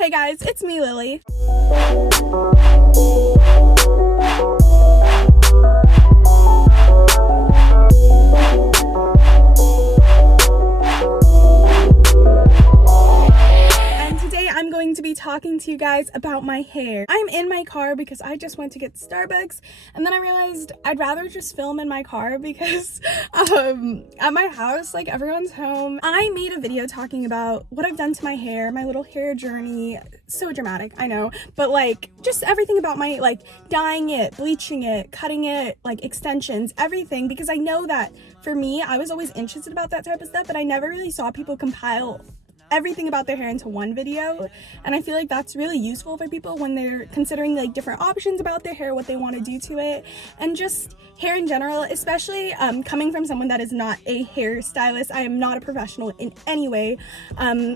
Hey guys, it's me, Lily. I'm going to be talking to you guys about my hair. I'm in my car because I just went to get Starbucks, and then I realized I'd rather just film in my car because at my house, like, everyone's home. I made a video talking about what I've done to my hair, my little hair journey. So dramatic, I know, but like just everything about my, like, dyeing it, bleaching it, cutting it, like extensions, everything, because I know that for me, I was always interested about that type of stuff, but I never really saw people compile everything about their hair into one video, and I feel like that's really useful for people when they're considering like different options about their hair, what they want to do to it, and just hair in general, especially coming from someone that is not a hairstylist. I am not a professional in any way.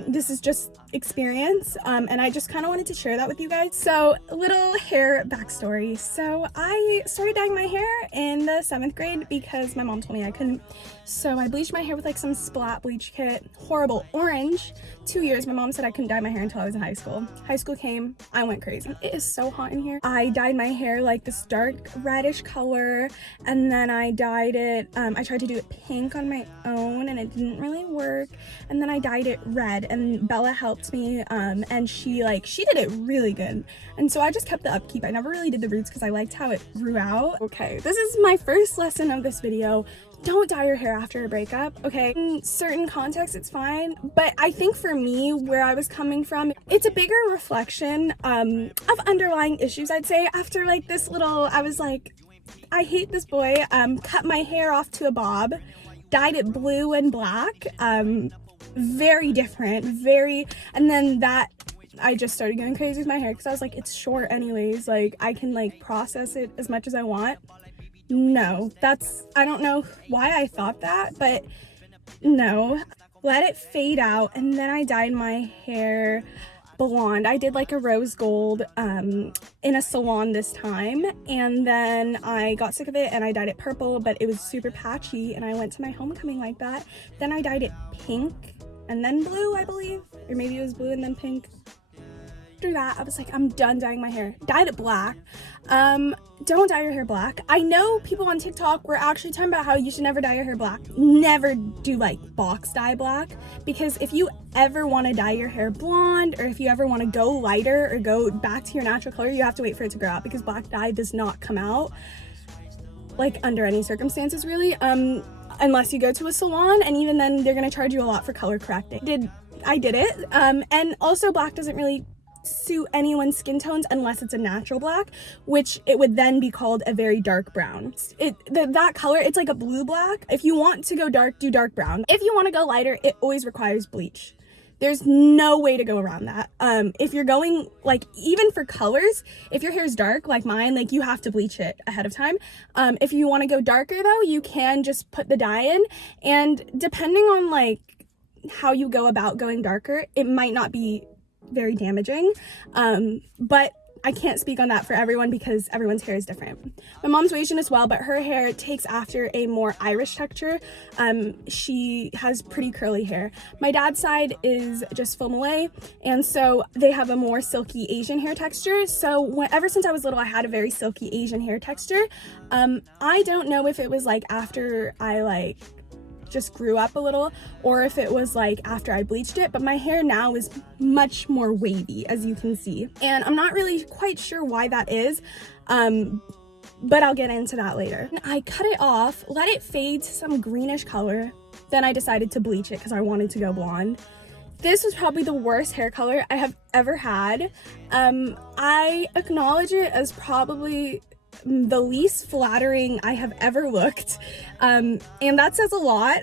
This is just experience, and I just kind of wanted to share that with you guys. So, a little hair backstory. So I started dyeing my hair in the 7th grade because my mom told me I couldn't. So I bleached my hair with like some Splat bleach kit, horrible orange. 2 years, my mom said I couldn't dye my hair until I was in high school. High school came, I went crazy. It is so hot in here. I dyed my hair like this dark reddish color, and then I dyed it, I tried to do it pink on my own and it didn't really work. And then I dyed it red, and Bella helped me, and she did it really good. And so I just kept the upkeep. I never really did the roots because I liked how it grew out. Okay, this is my first lesson of this video. Don't dye your hair after a breakup, okay? In certain contexts, it's fine, but I think for me, where I was coming from, it's a bigger reflection of underlying issues, I'd say. After like this little, I was like, I hate this boy, cut my hair off to a bob, dyed it blue and black, very different, and then that, I just started going crazy with my hair because I was like, it's short anyways, like I can like process it as much as I want. No, I don't know why I thought that, but no. Let it fade out, and then I dyed my hair blonde. I did like a rose gold in a salon this time, and then I got sick of it and I dyed it purple, but it was super patchy, and I went to my homecoming like that. Then I dyed it pink and then blue, I believe, or maybe it was blue and then pink. After that, I was like, I'm done dyeing my hair. Dyed it black. Don't dye your hair black. I know people on TikTok were actually talking about how you should never dye your hair black. Never do like box dye black, because if you ever want to dye your hair blonde, or if you ever want to go lighter or go back to your natural color, you have to wait for it to grow out, because black dye does not come out like under any circumstances really, unless you go to a salon, and even then they're gonna charge you a lot for color correcting. I did it, and also black doesn't really suit anyone's skin tones unless it's a natural black, which it would then be called a very dark brown. That color, it's like a blue black. If you want to go dark, do dark brown. If you want to go lighter, it always requires bleach. There's no way to go around that. If you're going, like, even for colors, if your hair is dark like mine, like, you have to bleach it ahead of time. If you want to go darker though, you can just put the dye in, and depending on like how you go about going darker, it might not be very damaging, but I can't speak on that for everyone because everyone's hair is different. My mom's Asian as well, but her hair takes after a more Irish texture. She has pretty curly hair. My dad's side is just full Malay, and so they have a more silky Asian hair texture. So ever since I was little, I had a very silky Asian hair texture. I don't know if it was like after I like just grew up a little, or if it was like after I bleached it, but my hair now is much more wavy, as you can see, and I'm not really quite sure why that is, but I'll get into that later. I cut it off, let it fade to some greenish color, then I decided to bleach it because I wanted to go blonde. This was probably the worst hair color I have ever had. I acknowledge it as probably the least flattering I have ever looked, and that says a lot,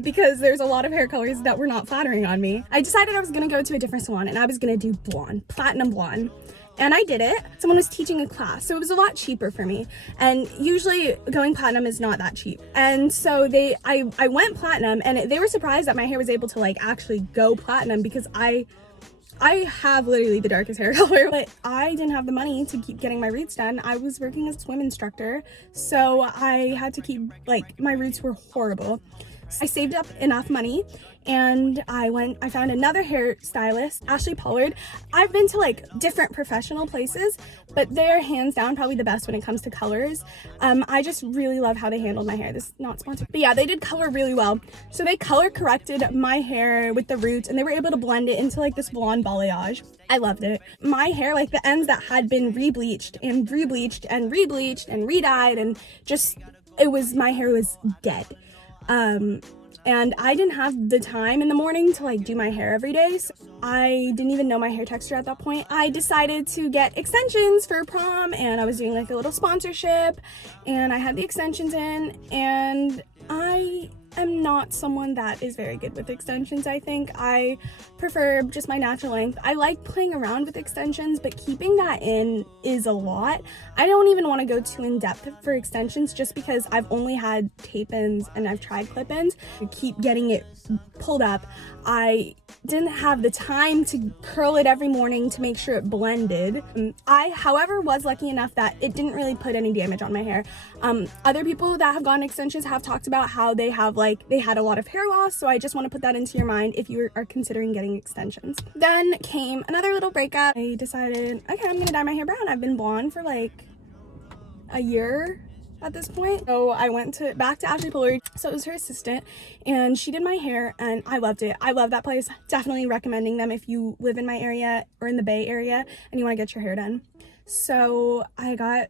because there's a lot of hair colors that were not flattering on me. I decided I was gonna go to a different salon and I was gonna do blonde, platinum blonde, and I did it. Someone was teaching a class, so it was a lot cheaper for me, and usually going platinum is not that cheap, and so I went platinum, and they were surprised that my hair was able to like actually go platinum, because I have literally the darkest hair color, but I didn't have the money to keep getting my roots done. I was working as a swim instructor, so I had to keep, like, my roots were horrible. So I saved up enough money and I found another hairstylist, Ashley Pollard. I've been to like different professional places, but they're hands down probably the best when it comes to colors. I just really love how they handled my hair. This is not sponsored, but yeah, they did color really well. So they color corrected my hair with the roots and they were able to blend it into like this blonde balayage. I loved it. My hair, like the ends that had been rebleached and rebleached and rebleached and re-dyed and just, my hair was dead. And I didn't have the time in the morning to like do my hair every day. So I didn't even know my hair texture at that point. I decided to get extensions for prom and I was doing like a little sponsorship and I had the extensions in, and I am not someone that is very good with extensions. I think I prefer just my natural length. I like playing around with extensions, but keeping that in is a lot. I don't even want to go too in depth for extensions just because I've only had tape-ins and I've tried clip-ins. I keep getting it pulled up. I didn't have the time to curl it every morning to make sure it blended. I, however, was lucky enough that it didn't really put any damage on my hair. Other people that have gotten extensions have talked about how they had a lot of hair loss, so I just want to put that into your mind if you are considering getting extensions. Then came another little breakup. I decided, okay, I'm gonna dye my hair brown. I've been blonde for like a year at this point. So I went back to Ashley Pollard. So it was her assistant and she did my hair and I loved it. I love that place. Definitely recommending them if you live in my area or in the Bay Area and you want to get your hair done. So I got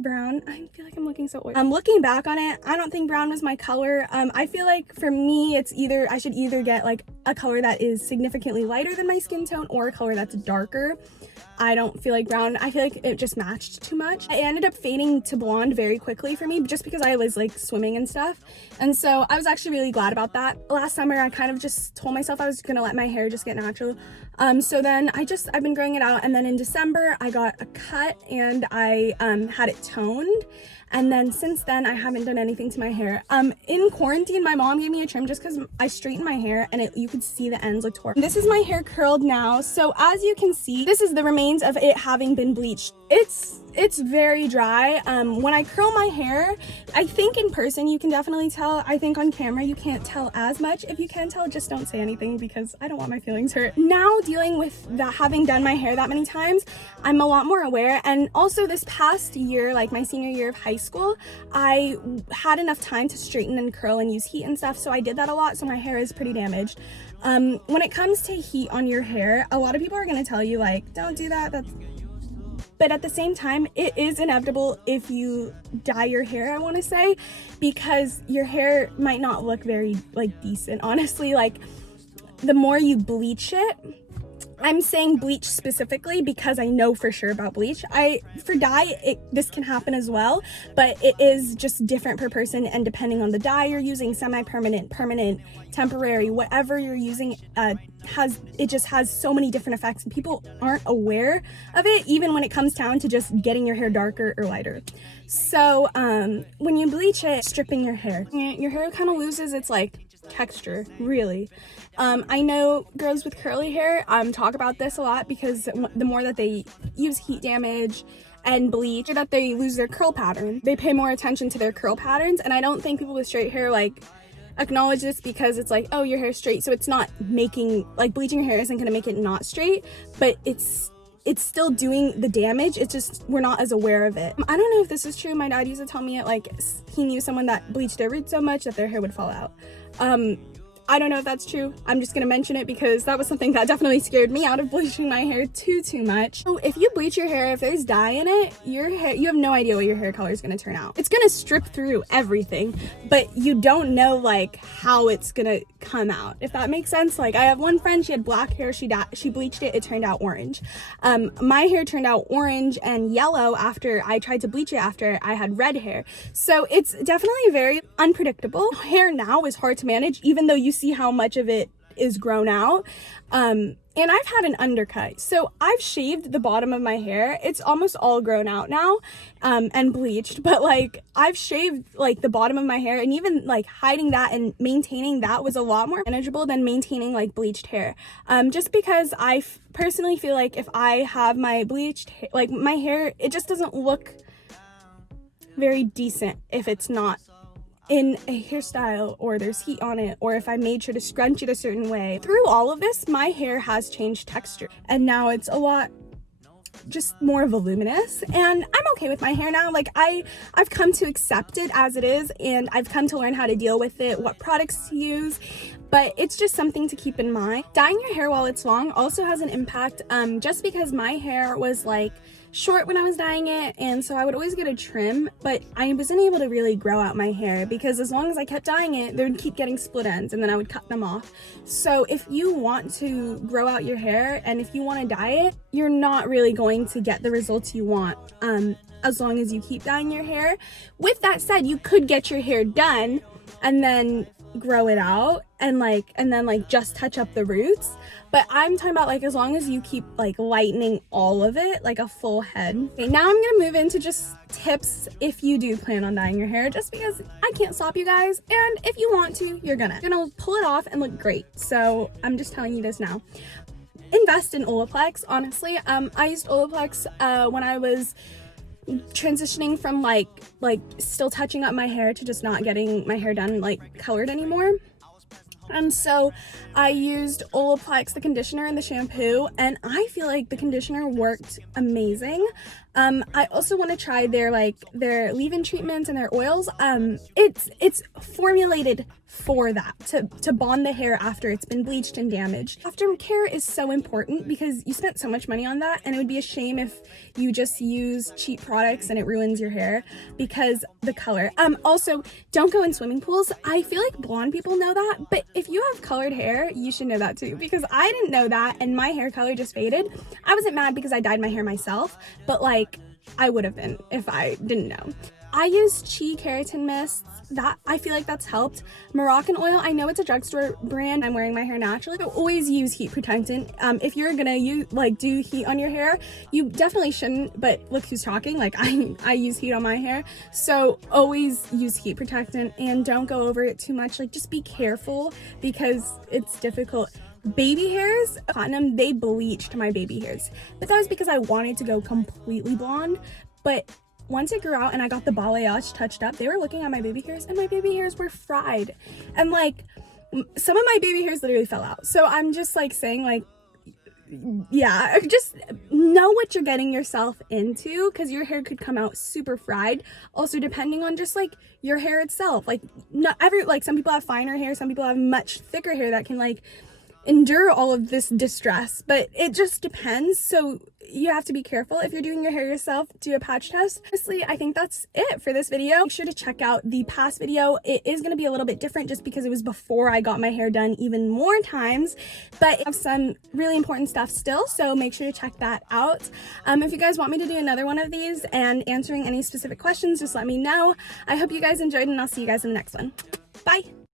brown. I feel like I'm looking so oily. Looking back on it, I don't think brown was my color. I feel like for me, I should either get like a color that is significantly lighter than my skin tone or a color that's darker. I don't feel like brown. I feel like it just matched too much. I ended up fading to blonde very quickly for me just because I was like swimming and stuff. And so I was actually really glad about that. Last summer, I kind of just told myself I was gonna let my hair just get natural. So then I've been growing it out, and then in December I got a cut and I had it toned. And then since then, I haven't done anything to my hair. In quarantine, my mom gave me a trim just because I straightened my hair and you could see the ends looked horrible. This is my hair curled now. So as you can see, this is the remains of it having been bleached. It's very dry. When I curl my hair, I think in person you can definitely tell. I think on camera you can't tell as much. If you can tell, just don't say anything because I don't want my feelings hurt. Now dealing with that, having done my hair that many times, I'm a lot more aware. And also this past year, like my senior year of high school, I had enough time to straighten and curl and use heat and stuff, so I did that a lot, so my hair is pretty damaged. When it comes to heat on your hair, a lot of people are going to tell you like, don't do that, but at the same time, it is inevitable if you dye your hair, I want to say, because your hair might not look very like decent. Honestly, like the more you bleach it, I'm saying bleach specifically because I know for sure about bleach. For dye, this can happen as well, but it is just different per person, and depending on the dye you're using, semi-permanent, permanent, temporary, whatever you're using, it just has so many different effects, and people aren't aware of it, even when it comes down to just getting your hair darker or lighter. So when you bleach it, stripping your hair kind of loses its like texture, really. I know girls with curly hair talk about this a lot because the more that they use heat damage and bleach, that they lose their curl pattern. They pay more attention to their curl patterns, and I don't think people with straight hair like acknowledge this because it's like, oh, your hair's straight, so it's not making, like, bleaching your hair isn't gonna make it not straight, but it's still doing the damage. It's just we're not as aware of it. I don't know if this is true. My dad used to tell me it, like he knew someone that bleached their roots so much that their hair would fall out. I don't know if that's true. I'm just gonna mention it because that was something that definitely scared me out of bleaching my hair too much. So if you bleach your hair, if there's dye in it, your hair, you have no idea what your hair color is gonna turn out. It's gonna strip through everything, but you don't know like how it's gonna come out, if that makes sense. Like I have one friend, she had black hair, she bleached it, it turned out orange. My hair turned out orange and yellow after I tried to bleach it after I had red hair. So it's definitely very unpredictable. Hair now is hard to manage, even though you see how much of it is grown out. And I've had an undercut, so I've shaved the bottom of my hair. It's almost all grown out now, and bleached, but like I've shaved like the bottom of my hair, and even like hiding that and maintaining that was a lot more manageable than maintaining like bleached hair. Just because I personally feel like if I have my bleached like my hair, it just doesn't look very decent if it's not in a hairstyle, or there's heat on it, or if I made sure to scrunch it a certain way. Through all of this, my hair has changed texture, and now it's a lot just more voluminous, and I'm okay with my hair now. Like I've come to accept it as it is, and I've come to learn how to deal with it, what products to use, but it's just something to keep in mind. Dyeing your hair while it's long also has an impact, just because my hair was like short when I was dyeing it, and so I would always get a trim, but I wasn't able to really grow out my hair because as long as I kept dyeing it, they would keep getting split ends, and then I would cut them off. So if you want to grow out your hair and if you want to dye it, you're not really going to get the results you want as long as you keep dyeing your hair. With that said, you could get your hair done and then grow it out and then just touch up the roots, but I'm talking about like as long as you keep like lightening all of it, like a full head. Okay, now I'm gonna move into just tips if you do plan on dyeing your hair, just because I can't stop you guys, and if you want to, you're gonna pull it off and look great. So I'm just telling you this now. Invest in Olaplex. Honestly, I used Olaplex when I was transitioning from like still touching up my hair to just not getting my hair done like colored anymore. And so I used Olaplex, the conditioner and the shampoo, and I feel like the conditioner worked amazing. I also want to try their leave-in treatments and their oils. It's formulated for that, to bond the hair after it's been bleached and damaged. Aftercare is so important because you spent so much money on that, and it would be a shame if you just use cheap products and it ruins your hair because the color. Also, don't go in swimming pools. I feel like blonde people know that, but if you have colored hair, you should know that too, because I didn't know that and my hair color just faded. I wasn't mad because I dyed my hair myself, but like I would have been if I didn't know. I use Chi Keratin Mists. That I feel like that's helped. Moroccan oil, I know it's a drugstore brand. I'm wearing my hair naturally. So always use Heat Protectant. If you're gonna do heat on your hair, you definitely shouldn't, but look who's talking. Like I use heat on my hair. So always use Heat Protectant and don't go over it too much. Like just be careful because it's difficult. Baby hairs, platinum, they bleached my baby hairs, but that was because I wanted to go completely blonde. But once it grew out and I got the balayage touched up, they were looking at my baby hairs and my baby hairs were fried, and like some of my baby hairs literally fell out. So I'm just like saying, like, yeah, just know what you're getting yourself into, because your hair could come out super fried. Also, depending on just like your hair itself, like not every, like some people have finer hair, some people have much thicker hair that can like endure all of this distress, but it just depends. So you have to be careful. If you're doing your hair yourself, do a patch test. Honestly, I think that's it for this video. Make sure to check out the past video. It is going to be a little bit different just because it was before I got my hair done even more times, but I have some really important stuff still, so make sure to check that out. If you guys want me to do another one of these and answering any specific questions, just let me know. I hope you guys enjoyed, and I'll see you guys in the next one. Bye!